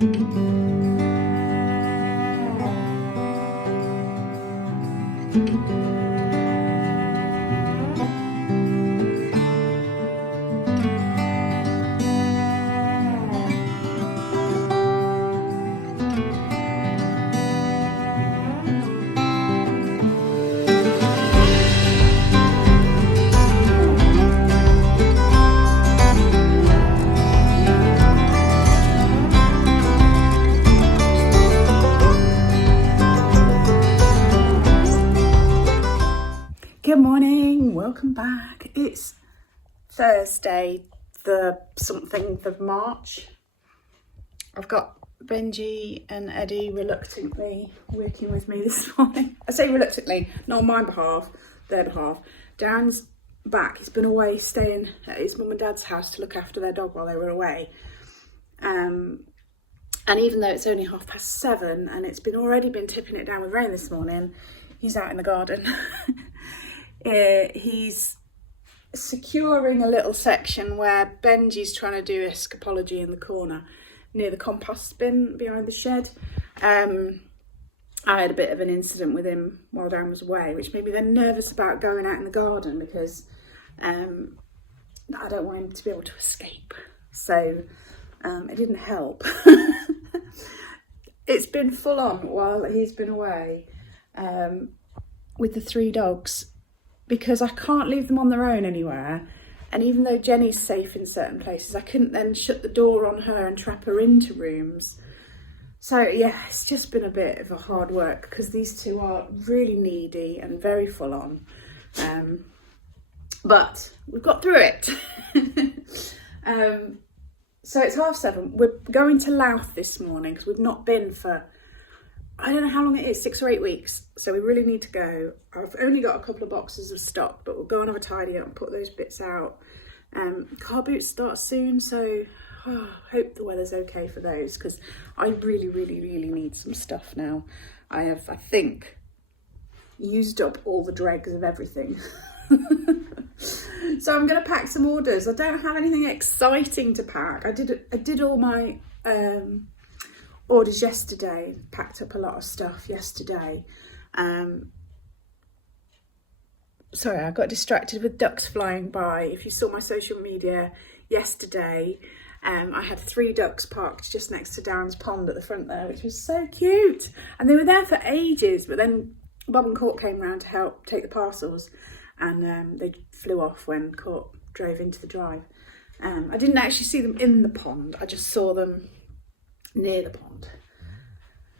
Good morning, welcome back. It's Thursday, the something of March. I've got Benji and Eddie reluctantly working with me this morning. I say reluctantly, not on my behalf, their behalf. Darren's back, he's been away staying at his mum and dad's house to look after their dog while they were away. And even though it's only 7:30 and it's already been tipping it down with rain this morning, he's out in the garden. He's securing a little section where Benji's trying to do escapology in the corner near the compost bin behind the shed. I had a bit of an incident with him while Dan was away, which made me then nervous about going out in the garden because I don't want him to be able to escape. So it didn't help. It's been full on while he's been away with the 3 dogs, because I can't leave them on their own anywhere. And even though Jenny's safe in certain places, I couldn't then shut the door on her and trap her into rooms. So yeah, it's just been a bit of a hard work because these 2 are really needy and very full on. But we've got through it. So it's 7:30. We're going to Louth this morning because we've not been for, I don't know how long it is, 6 or 8 weeks. So we really need to go. I've only got a couple of boxes of stock, but we'll go and have a tidy up and put those bits out. Car boots start soon, so hope the weather's okay for those because I really, really, really need some stuff now. I think, used up all the dregs of everything. So I'm going to pack some orders. I don't have anything exciting to pack. I did all my orders yesterday, packed up a lot of stuff yesterday. Sorry, I got distracted with ducks flying by. If you saw my social media yesterday, I had 3 ducks parked just next to Darren's pond at the front there, which was so cute. And they were there for ages, but then Bob and Court came round to help take the parcels, and they flew off when Court drove into the drive. I didn't actually see them in the pond, I just saw them near the pond.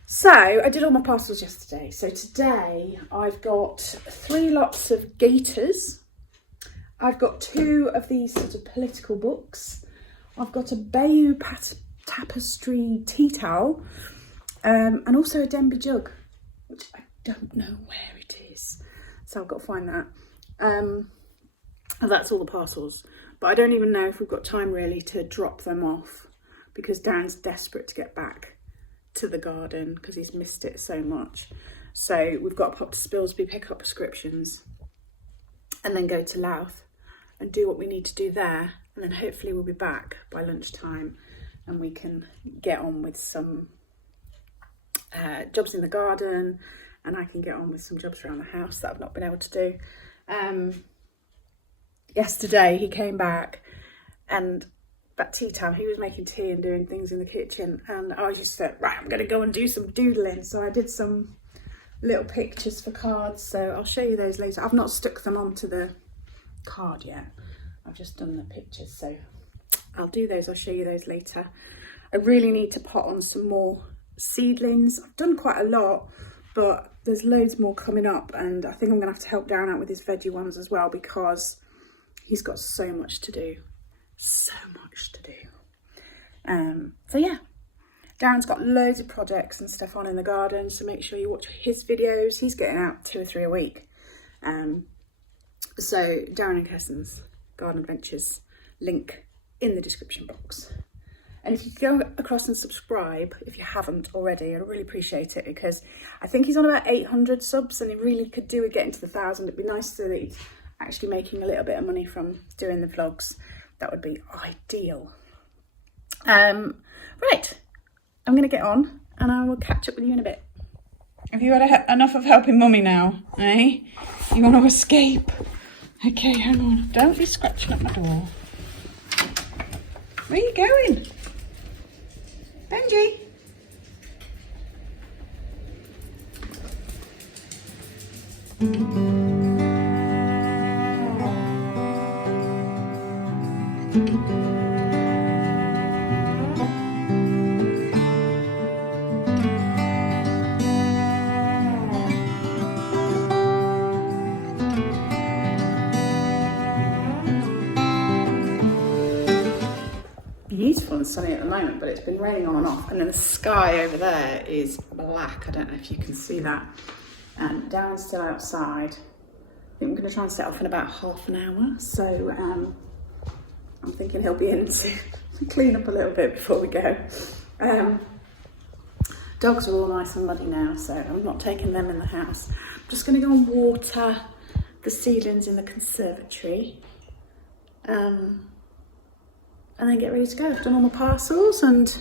So I did all my parcels yesterday. So today I've got 3 lots of gaiters. I've got 2 of these sort of political books. I've got a Bayou tapestry tea towel, and also a Denby jug, which I don't know where it is. So I've got to find that. And that's all the parcels. But I don't even know if we've got time really to drop them off, because Darren's desperate to get back to the garden because he's missed it so much. So we've got to pop to Spilsby, pick up prescriptions, and then go to Louth and do what we need to do there. And then hopefully we'll be back by lunchtime and we can get on with some jobs in the garden, and I can get on with some jobs around the house that I've not been able to do. Yesterday he came back, and at tea time he was making tea and doing things in the kitchen, and I was just like, right, I'm going to go and do some doodling. So I did some little pictures for cards, so I'll show you those later. I've not stuck them onto the card yet, I've just done the pictures, so I'll do those. I'll show you those later. I really need to pot on some more seedlings. I've done quite a lot, but there's loads more coming up, and I think I'm gonna have to help Darren out with his veggie ones as well, because he's got so much to do. So yeah, Darren's got loads of projects and stuff on in the garden, so make sure you watch his videos. He's getting out 2 or 3 a week. So Darren and Kirsten's Garden Adventures, link in the description box. And if you go across and subscribe, if you haven't already, I'd really appreciate it, because I think he's on about 800 subs and he really could do with getting to the 1,000. It'd be nice so that he's actually making a little bit of money from doing the vlogs. That would be ideal. Right, I'm going to get on and I will catch up with you in a bit. Have you had enough of helping Mummy now, eh? You want to escape? Okay, hang on. Don't be scratching up my door. Where are you going? Benji? Beautiful and sunny at the moment, but it's been raining on and off, and then the sky over there is black. I don't know if you can see that. Darren's still outside. I think I'm going to try and set off in about half an hour, so I'm thinking he'll be in to clean up a little bit before we go. Dogs are all nice and muddy now, so I'm not taking them in the house. I'm just going to go and water the seedlings in the conservatory. And then get ready to go. I've done all my parcels and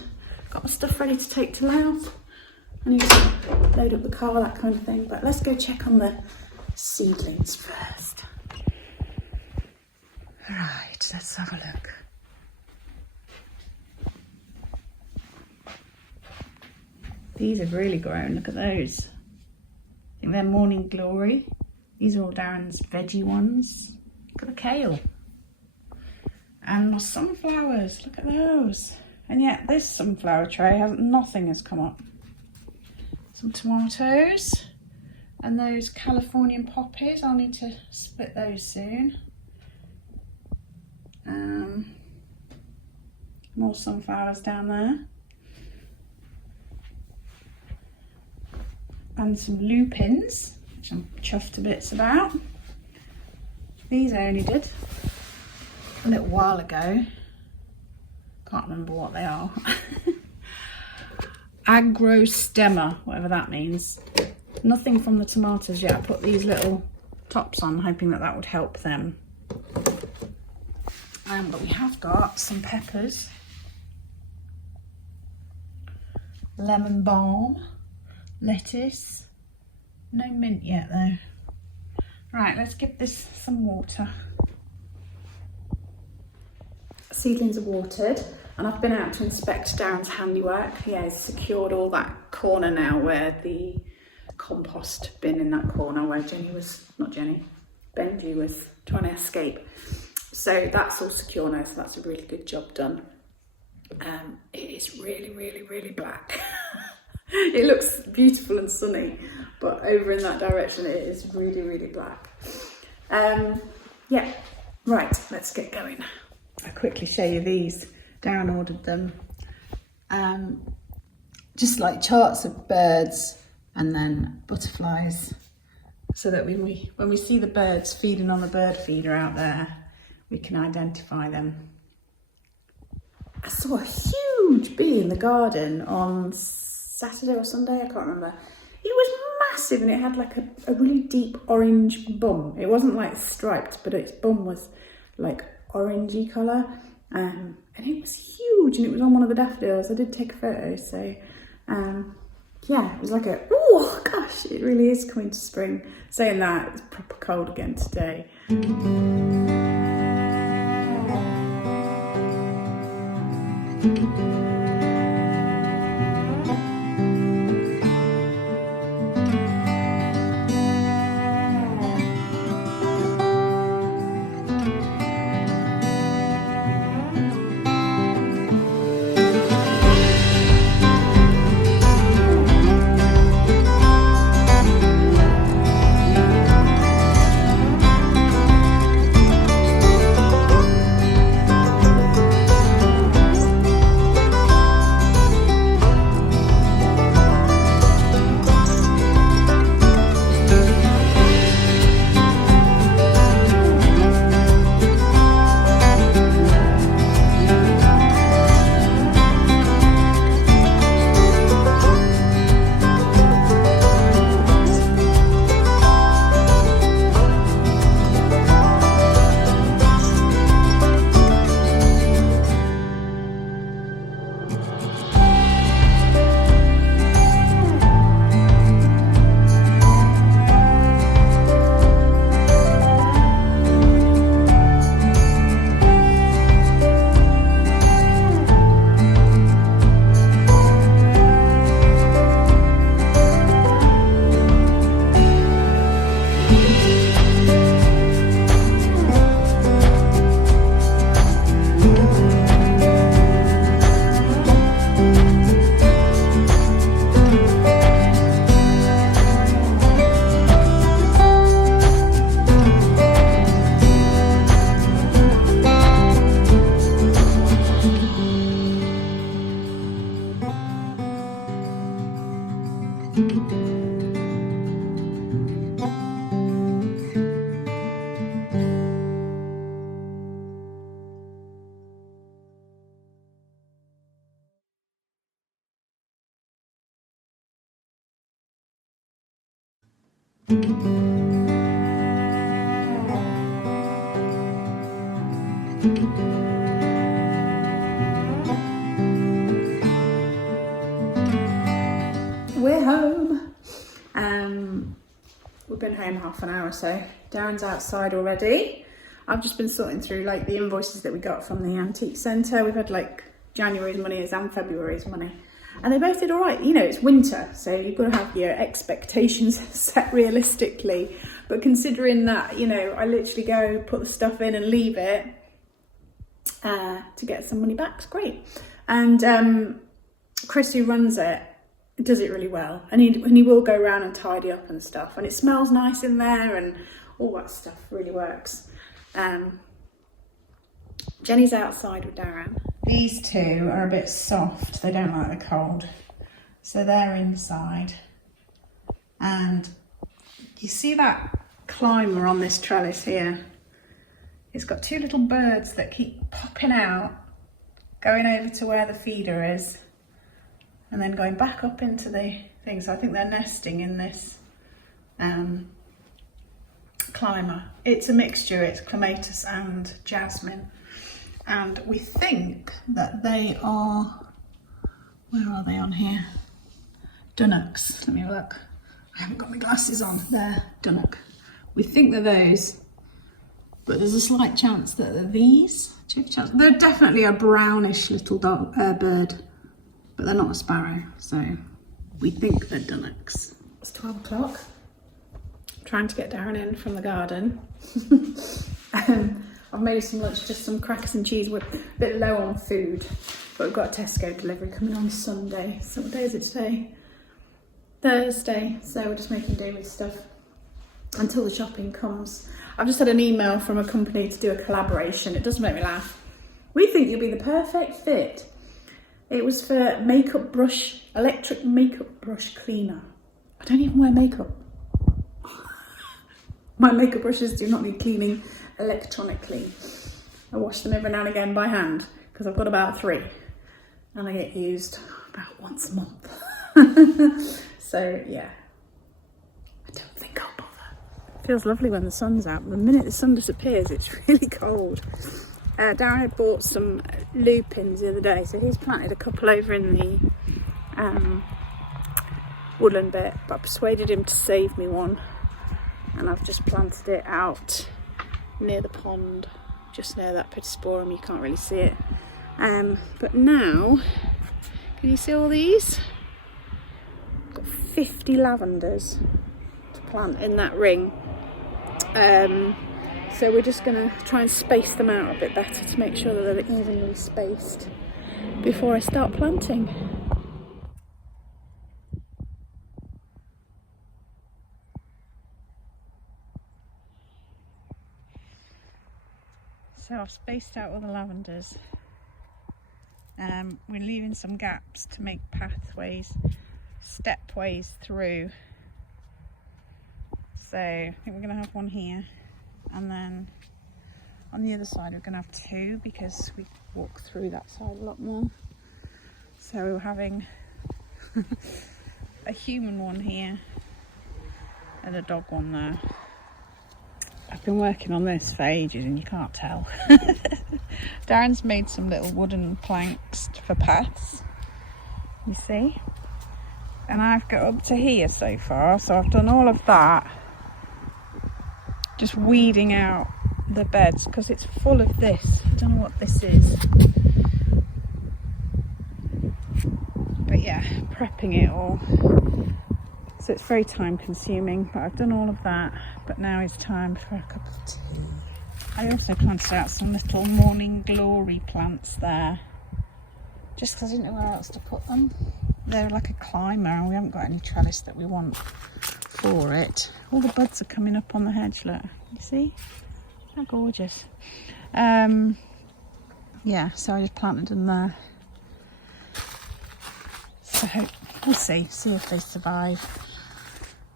got my stuff ready to take to Louth. I need to load up the car, that kind of thing. But let's go check on the seedlings first. Right, let's have a look. These have really grown, look at those. I think they're Morning Glory. These are all Darren's veggie ones. Look at the kale. And my sunflowers, look at those. And yet this sunflower tray, nothing has come up. Some tomatoes. And those Californian poppies, I'll need to split those soon. More sunflowers down there. And some lupins, which I'm chuffed to bits about. These I only did a little while ago. Can't remember what they are. Agrostemma, whatever that means. Nothing from the tomatoes yet. I put these little tops on, hoping that that would help them. But we have got some peppers. Lemon balm. Lettuce. No mint yet though. Right, let's give this some water. Seedlings are watered, and I've been out to inspect Darren's handiwork. He has secured all that corner now where the compost bin in that corner where Benji was trying to escape. So that's all secure now, so that's a really good job done. It is really, really, really black. It looks beautiful and sunny, but over in that direction it is really, really black. Yeah, right, let's get going. I'll quickly show you these. Darren ordered them. Just like charts of birds and then butterflies, so that when we see the birds feeding on the bird feeder out there, we can identify them. I saw a huge bee in the garden on Saturday or Sunday, I can't remember. It was massive and it had like a really deep orange bum. It wasn't like striped, but its bum was like orangey colour, and it was huge, and it was on one of the daffodils. I did take a photo, so yeah, it was like oh gosh, it really is coming to spring. Saying that, it's proper cold again today. We're home. We've been home half an hour or so. Darren's outside already. I've just been sorting through like the invoices that we got from the antique centre. We've had like January's money and February's money, and they both did all right. You know, it's winter, so you've got to have your expectations set realistically. But considering that, you know, I literally go put the stuff in and leave it to get some money back, it's great. And Chris, who runs it, does it really well, and he will go around and tidy up and stuff, and it smells nice in there, and all that stuff really works. Jenny's outside with Darren. These two are a bit soft, they don't like the cold, so they're inside. And you see that climber on this trellis here? It's got two little birds that keep popping out, going over to where the feeder is, and then going back up into the thing. So I think they're nesting in this climber. It's a mixture, it's clematis and jasmine. And we think that they are, where are they on here? Dunnocks. Let me have a look. I haven't got my glasses on. They're Dunnock. We think they're those, but there's a slight chance that they're these. They're definitely a brownish little bird, but they're not a sparrow, so we think they're Dunnocks. It's 12 o'clock. I'm trying to get Darren in from the garden. I've made some lunch, just some crackers and cheese. We're a bit low on food, but we've got a Tesco delivery coming on Sunday. So what day is it today? Thursday, so we're just making do with stuff until the shopping comes. I've just had an email from a company to do a collaboration. It does make me laugh. We think you'll be the perfect fit. It was for electric makeup brush cleaner. I don't even wear makeup. My makeup brushes do not need cleaning electronically. I wash them every now and again by hand because I've got about 3 and I get used about once a month. So yeah, I don't think I'll bother. It feels lovely when the sun's out, but the minute the sun disappears, it's really cold. Darren had bought some lupins the other day, so he's planted a couple over in the woodland bit, but I persuaded him to save me one, and I've just planted it out near the pond, just near that pittosporum. You can't really see it. But now, can you see all these? I've got 50 lavenders to plant in that ring. So we're just going to try and space them out a bit better to make sure that they're evenly spaced before I start planting. So I've spaced out all the lavenders. We're leaving some gaps to make pathways, stepways through. So I think we're going to have one here, and then on the other side we're going to have 2 because we walk through that side a lot more. So we're having a human one here and a dog one there. I've been working on this for ages and you can't tell. Darren's made some little wooden planks for paths, you see, and I've got up to here so far, so I've done all of that, just weeding out the beds because it's full of this. I don't know what this is, but yeah, prepping it all. So it's very time consuming, but I've done all of that, but now it's time for a cup of tea. I also planted out some little morning glory plants there, just because I didn't know where else to put them. They're like a climber and we haven't got any trellis that we want for it. All the buds are coming up on the hedge, look, you see? How gorgeous. Yeah, so I just planted them there. So we'll see if they survive.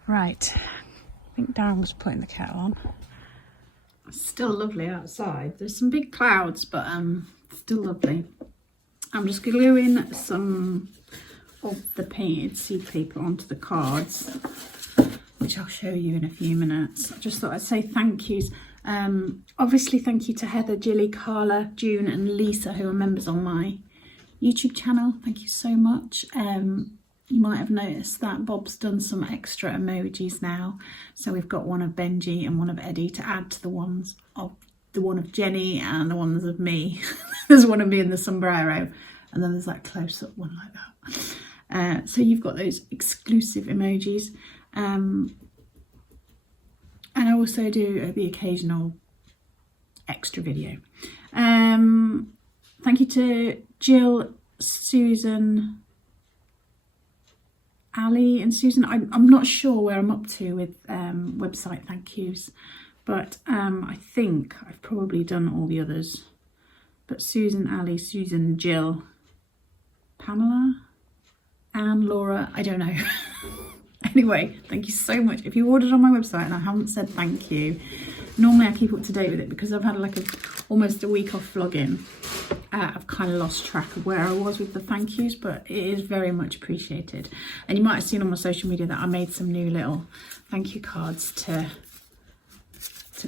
Right, I think Darren was putting the kettle on. It's still lovely outside. There's some big clouds, but still lovely. I'm just gluing some of the painted seed paper onto the cards, which I'll show you in a few minutes. I just thought I'd say thank yous. Obviously thank you to Heather, Jilly, Carla, June and Lisa, who are members on my YouTube channel. Thank you so much. You might have noticed that Bob's done some extra emojis now. So we've got one of Benji and one of Eddie to add to the ones of the one of Jenny and the ones of me. There's one of me in the sombrero, and then there's that close-up one like that. So you've got those exclusive emojis. And I also do the occasional extra video. Thank you to Jill, Susan, Ali and Susan. I'm not sure where I'm up to with website thank yous, but I think I've probably done all the others. But Susan, Ali, Susan, Jill, Pamela, Anne, Laura, I don't know. Anyway, thank you so much. If you ordered on my website and I haven't said thank you, normally I keep up to date with it because I've had like almost a week off vlogging. I've kind of lost track of where I was with the thank yous, but it is very much appreciated. And you might have seen on my social media that I made some new little thank you cards to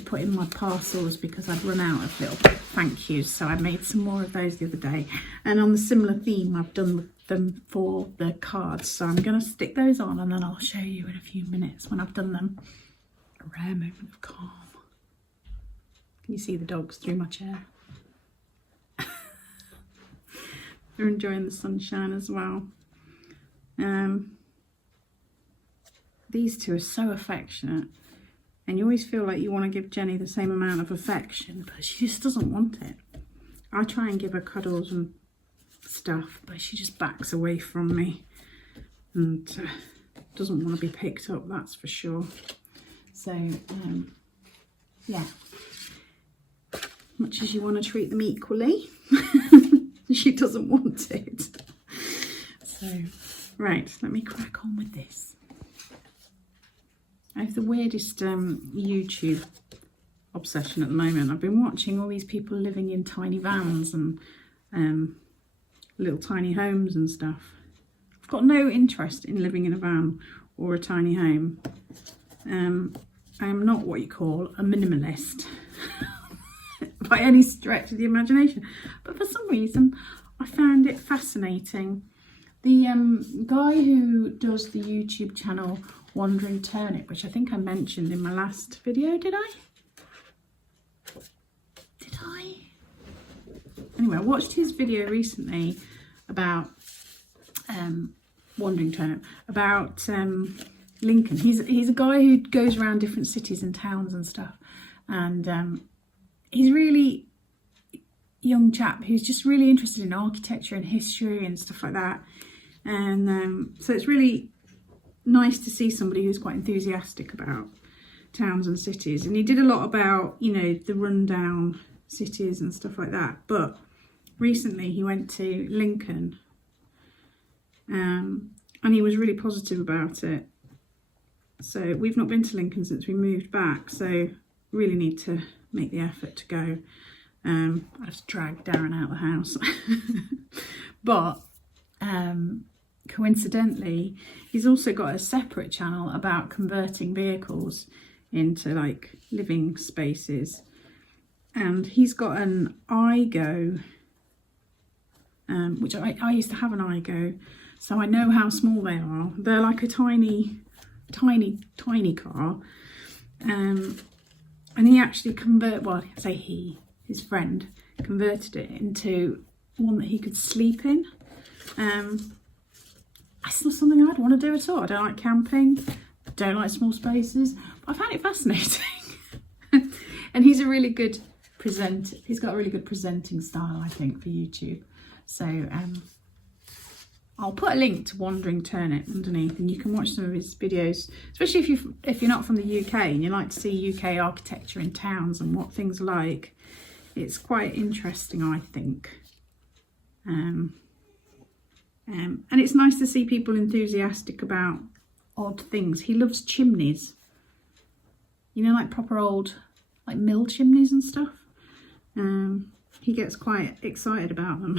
put in my parcels because I'd run out of little thank yous. So I made some more of those the other day. And on the similar theme, I've done them for the cards. So I'm going to stick those on and then I'll show you in a few minutes when I've done them. A rare moment of calm. Can you see the dogs through my chair? They're enjoying the sunshine as well. These two are so affectionate. And you always feel like you want to give Jenny the same amount of affection, but she just doesn't want it. I try and give her cuddles and stuff, but she just backs away from me and doesn't want to be picked up, that's for sure. So, yeah. Much as you want to treat them equally, she doesn't want it. So, right, let me crack on with this. I have the weirdest YouTube obsession at the moment. I've been watching all these people living in tiny vans and little tiny homes and stuff. I've got no interest in living in a van or a tiny home. I am not what you call a minimalist by any stretch of the imagination. But for some reason, I found it fascinating. The guy who does the YouTube channel Wandering Turnip, which I think I mentioned in my last video, did I? Anyway, I watched his video recently about Wandering Turnip, about Lincoln. He's a guy who goes around different cities and towns and stuff, and he's really young chap who's just really interested in architecture and history and stuff like that. And so it's really nice to see somebody who's quite enthusiastic about towns and cities. And he did a lot about, you know, the rundown cities and stuff like that. But recently he went to Lincoln, and he was really positive about it. So we've not been to Lincoln since we moved back, so really need to make the effort to go. I have to drag Darren out of the house. But coincidentally, he's also got a separate channel about converting vehicles into like living spaces. And he's got an iGo, which I used to have an iGo, so I know how small they are. They're like a tiny car. And he actually his friend converted it into one that he could sleep in. It's not something I'd want to do at all. I don't like camping, I don't like small spaces, but I found it fascinating. And he's a really good presenter. He's got a really good presenting style, I think, for YouTube. So I'll put a link to Wandering Turnip underneath, and you can watch some of his videos, especially if you're not from the UK and you like to see UK architecture in towns and what things are like. It's quite interesting, I think. And it's nice to see people enthusiastic about odd things. He loves chimneys. You know, like proper old, like mill chimneys and stuff. He gets quite excited about them.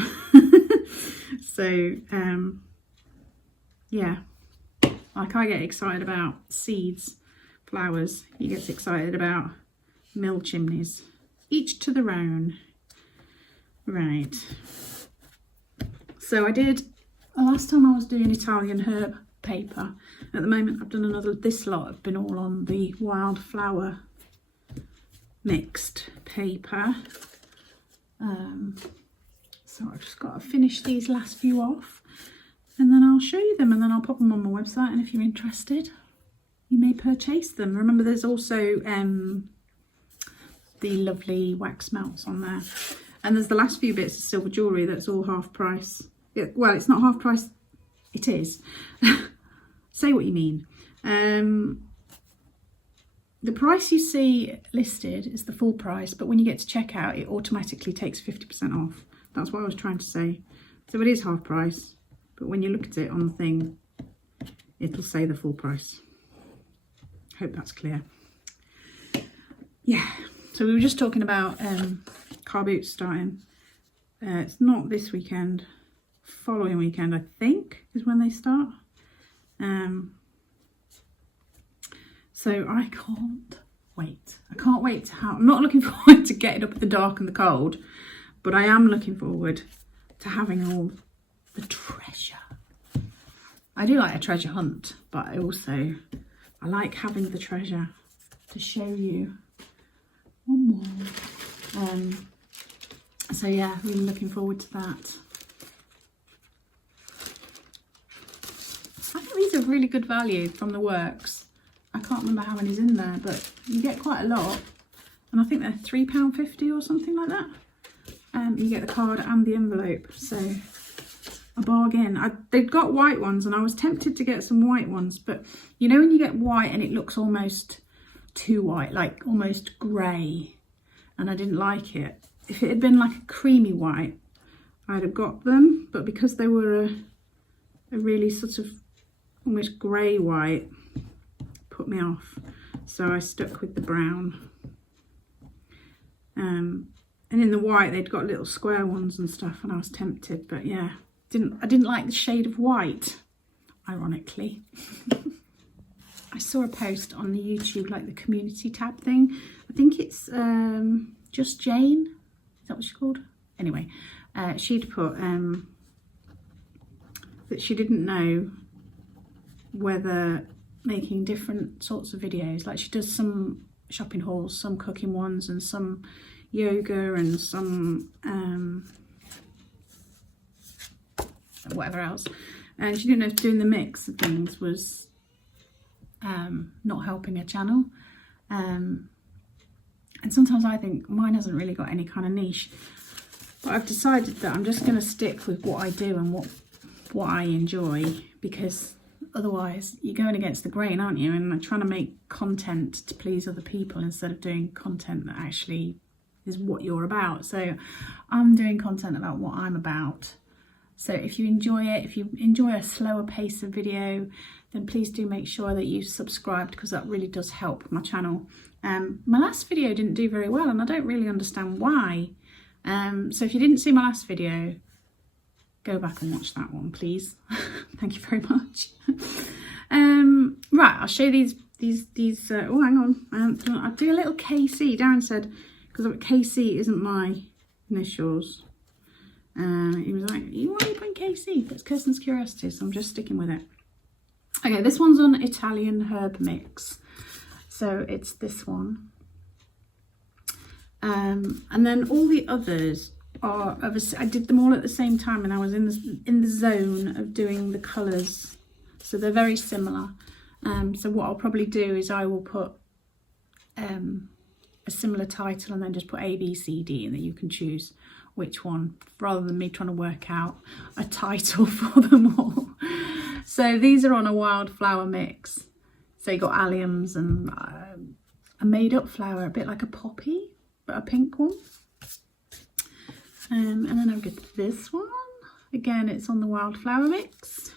So, yeah. Like I get excited about seeds, flowers. He gets excited about mill chimneys. Each to their own. Right. So I did, last time I was doing Italian herb paper. At the moment I've done another, this lot have been all on the wildflower mixed paper. So I've just got to finish these last few off and then I'll show you them and then I'll pop them on my website, and if you're interested you may purchase them. Remember there's also the lovely wax melts on there, and there's the last few bits of silver jewellery that's all half price. Well, it's not half price, it is. Say what you mean. The price you see listed is the full price, but when you get to checkout it automatically takes 50% off. That's what I was trying to say. So it is half price, but when you look at it on the thing it'll say the full price. Hope that's clear. Yeah, so we were just talking about car boots starting. It's not this weekend, following weekend I think is when they start. So I can't wait. I can't wait to have, I'm not looking forward to getting up in the dark and the cold, but I am looking forward to having all the treasure. I do like a treasure hunt, but I like having the treasure to show you. One more. So yeah, really looking forward to that. I think these are really good value from the works. I can't remember how many's in there, but you get quite a lot. And I think they're £3.50 or something like that. You get the card and the envelope, so a bargain. They've got white ones and I was tempted to get some white ones, but you know when you get white and it looks almost too white, like almost grey, and I didn't like it. If it had been like a creamy white, I'd have got them, but because they were a really sort of almost grey white, put me off, so I stuck with the brown. And in the white they'd got little square ones and stuff, and I was tempted, but yeah, I didn't like the shade of white, ironically. I saw a post on the YouTube, like the community tab thing. I think it's Just Jane, is that what she's called? Anyway, she'd put that she didn't know whether making different sorts of videos, like she does some shopping hauls, some cooking ones, and some yoga, and some whatever else, and she didn't know if doing the mix of things was not helping her channel. And sometimes I think mine hasn't really got any kind of niche, but I've decided that I'm just going to stick with what I do and what I enjoy, because otherwise you're going against the grain, aren't you? And I'm trying to make content to please other people instead of doing content that actually is what you're about. So I'm doing content about what I'm about. So if you enjoy it, if you enjoy a slower pace of video, then please do make sure that you subscribe, because that really does help my channel. My last video didn't do very well and I don't really understand why. So if you didn't see my last video, go back and watch that one, please. Thank you very much. Right, I'll show you these oh, hang on. I'll do a little KC. Darren said, because KC isn't my initials. He was like, why are you putting KC? That's Kirsten's Curiosities, so I'm just sticking with it. Okay, this one's an Italian herb mix. So it's this one. And then all the others are, I did them all at the same time, and I was in the zone of doing the colours. So they're very similar. So what I'll probably do is I will put a similar title and then just put A, B, C, D, and then you can choose which one, rather than me trying to work out a title for them all. So these are on a wildflower mix. So you got alliums and a made up flower, a bit like a poppy, but a pink one. And then I've got this one. Again, it's on the wildflower mix.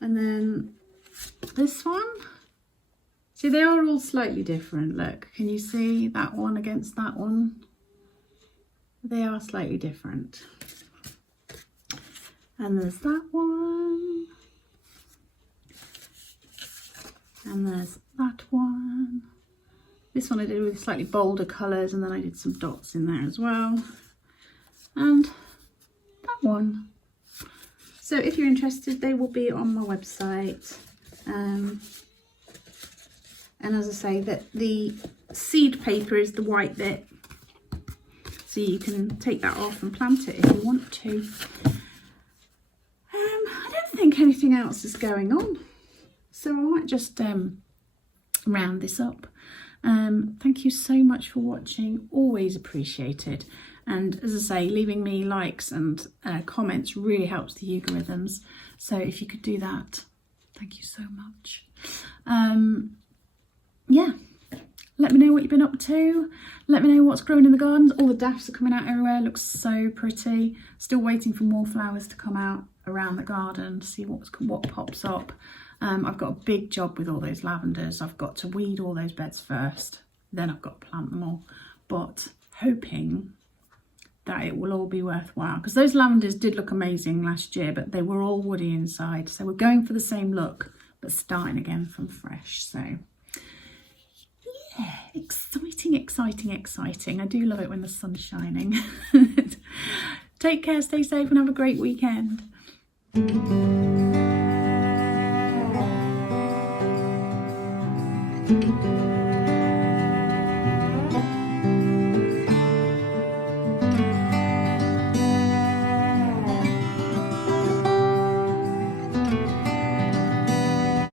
And then this one. See, they are all slightly different. Look, can you see that one against that one? They are slightly different. And there's that one. And there's that one. This one I did with slightly bolder colours, and then I did some dots in there as well. And that one. So if you're interested, they will be on my website. And as I say, that the seed paper is the white bit. So you can take that off and plant it if you want to. I don't think anything else is going on. So I might just round this up. Thank you so much for watching, always appreciated. And as I say, leaving me likes and comments really helps the algorithms. So if you could do that, thank you so much. Yeah, let me know what you've been up to. Let me know what's growing in the gardens. All the daffs are coming out everywhere, looks so pretty. Still waiting for more flowers to come out around the garden to see what pops up. I've got a big job with all those lavenders. I've got to weed all those beds first, then I've got to plant them all. But hoping that it will all be worthwhile, because those lavenders did look amazing last year, but they were all woody inside. So we're going for the same look, but starting again from fresh. So yeah, exciting, exciting, exciting. I do love it when the sun's shining. Take care, stay safe, and have a great weekend. Thank you.